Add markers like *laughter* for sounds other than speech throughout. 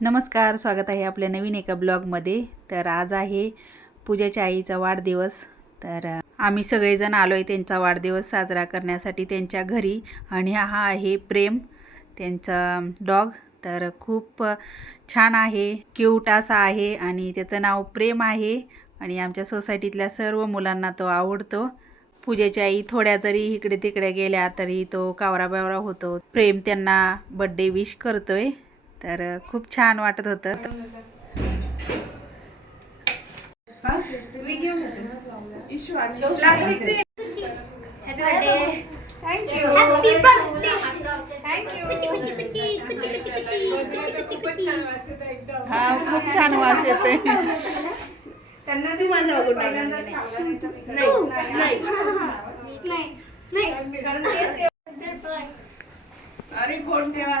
नमस्कार स्वागत आहे आपल्या नवीन एका ब्लॉगमध्ये. तर आज आहे पूजाच्या आईचा वाढदिवस. तर आम्ही सगळेजण आलो आहे त्यांचा वाढदिवस साजरा करण्यासाठी त्यांच्या घरी आणि हा आहे प्रेम त्यांचा डॉग. तर खूप छान आहे क्यूट असा आहे आणि त्याचं नाव प्रेम आहे आणि आमच्या सोसायटीतल्या सर्व मुलांना तो आवडतो. पूजेच्या आई थोड्या जरी इकडे तिकडे गेल्या तरी तो कावरा बावरा होतो. प्रेम त्यांना बड्डे विश करतोय. तर खूप छान वाटत होतं हा खूप छान वास येतोय त्यांना ती माझा पहिल्यांदाच नाही नाही कारण तेच अरे फोन ठेवा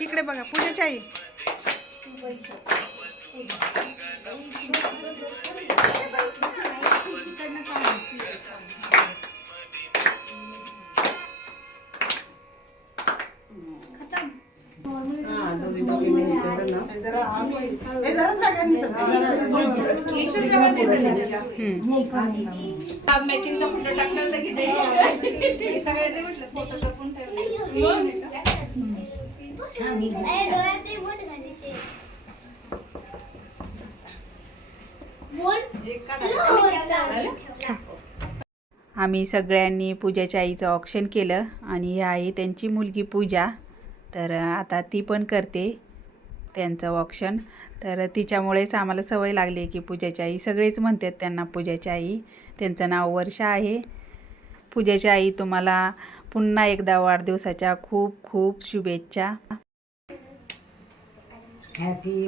इकडे बघा पूजेच्या आई मॅचिंगचा फोटो टाकला होता की ते सगळे ते म्हटलं फोटो जपून ठेवले आम्ही सगळ्यांनी पूजाच्या आईचं ऑप्शन केलं आणि ही आहे त्यांची मुलगी पूजा. तर आता ती पण करते त्यांचं ऑक्शन तर तिच्यामुळेच आम्हाला सवय लागली की पूजाची आई सगळेच म्हणतात त्यांना पूजाची आई. त्यांचं नाव वर्षा आहे. पूजाची आई तुम्हाला पुन्हा एकदा वाढदिवसाच्या खूप खूप शुभेच्छा. Happy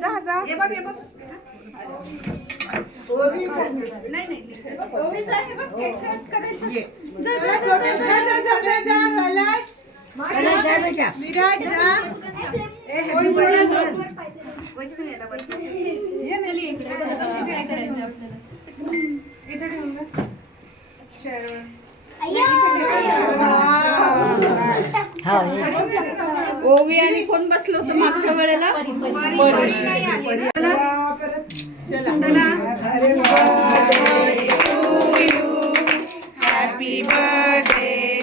जा जा हे बघ हे बघ नाही नाही ओवी जा, हे बघ, केक कट करायचं. जा, जा, जा, जा, जा, जा. चला जा बेटा. वैष्णवी याला बघ. चल ये इकडे. हे ओवी आणि कोण बसलं होतं मागच्या वेळेला? परी नाही आली ना. Happy birthday.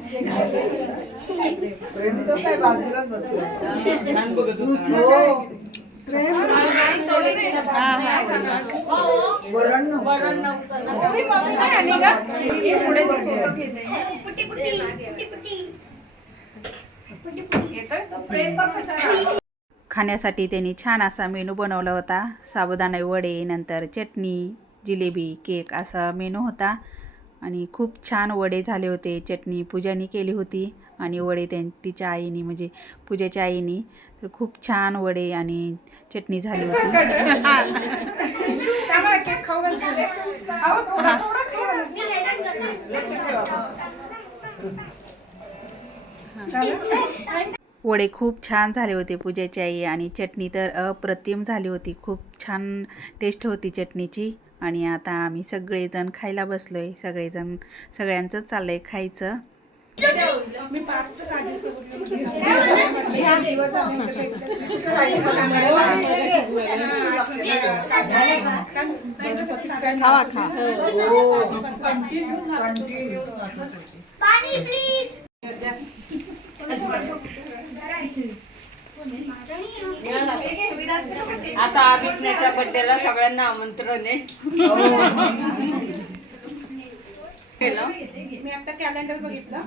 छान बघत वरण नव्हतं ना. पुढे फोटो घेते प्रेम बघ कशा खाण्यासाठी त्यांनी छान असा मेनू बनवला होता. साबुदाणा वडे नंतर चटणी जिलेबी केक असा मेनू होता. आणि खूप छान वडे झाले होते चटणी पूजानी केली होती आणि वडे त्यां तिच्या आईनी म्हणजे पूजाच्या आईनी. तर खूप छान वडे आणि चटणी झाली होती. वडे खूप छान झाले होते पूजेची आई आणि चटणी तर अप्रतिम झाली होती. खूप छान टेस्ट होती चटणीची. आणि आता आम्ही सगळेजण खायला बसलोय. सगळेजण सगळ्यांचंच चाललंय खायचं. खावा खा *laughs* आता अभिज्ञाच्या बड्डेला सगळ्यांना आमंत्रण आहे. केलं मी आता कॅलेंडर बघितलं.